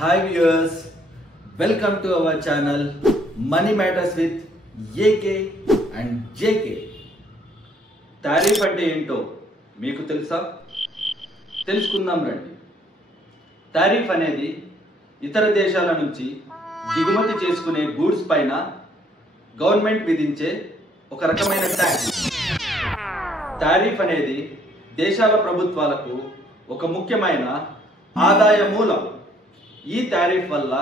Hi viewers, welcome to our channel Money Matters with AK and JK. Tariff అంటే ఏంటో మీకు తెలుసా? తెలుసుకుందాం రండి. టారిఫ్ అనేది ఇతర దేశాల నుంచి దిగుమతి చేసుకునే గూడ్స్ పైన గవర్నమెంట్ విధించే ఒక రకమైన ట్యాక్స్. టారిఫ్ అనేది దేశాల ప్రభుత్వాలకు ఒక ముఖ్యమైన ఆదాయ మూలం. ఈ టారిఫ్ వల్ల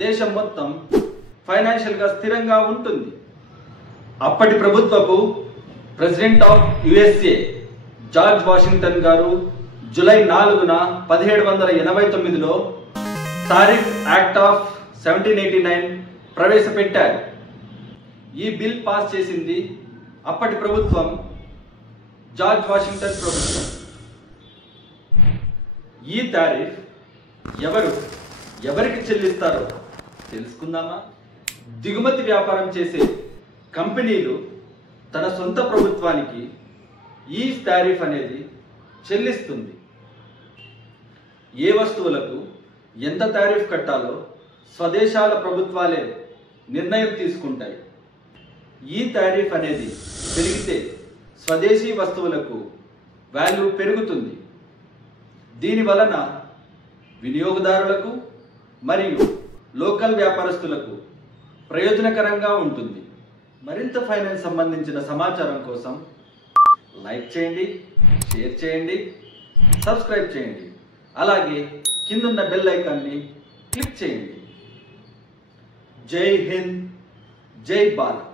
దేశం మొత్తం ఫైనాన్షియల్ గా స్థిరంగా ఉంటుంది. అప్పటి ప్రభుత్వపు president of USA George Washington గారు జూలై 4న 1789లో టారిఫ్ యాక్ట్ ఆఫ్ 1789 ప్రవేశపెట్టారు. ఈ బిల్ పాస్ చేసింది అప్పటి ప్రభుత్వం, జార్జ్ వాషింగ్టన్ ప్రభుత్వం. ఈ టారిఫ్ ఎవరికి చెల్లిస్తారో తెలుసుకుందామా? దిగుమతి వ్యాపారం చేసే కంపెనీలు తన సొంత ప్రభుత్వానికి ఈ టారిఫ్ అనేది చెల్లిస్తుంది. ఏ వస్తువులకు ఎంత టారిఫ్ కట్టాలో స్వదేశాల ప్రభుత్వాలే నిర్ణయం తీసుకుంటాయి. ఈ టారిఫ్ అనేది పెరిగితే స్వదేశీ వస్తువులకు వాల్యూ పెరుగుతుంది. దీని వలన వినియోగదారులకు మరియు లోకల్ వ్యాపారస్తులకు ప్రయోజనకరంగా ఉంటుంది. మరింత ఫైనాన్స్ సంబంధించిన సమాచారం కోసం లైక్ చేయండి, షేర్ చేయండి, సబ్స్క్రైబ్ చేయండి. అలాగే కిందున్న బెల్ ఐకాన్ని క్లిక్ చేయండి. జై హింద్, జై భారత్.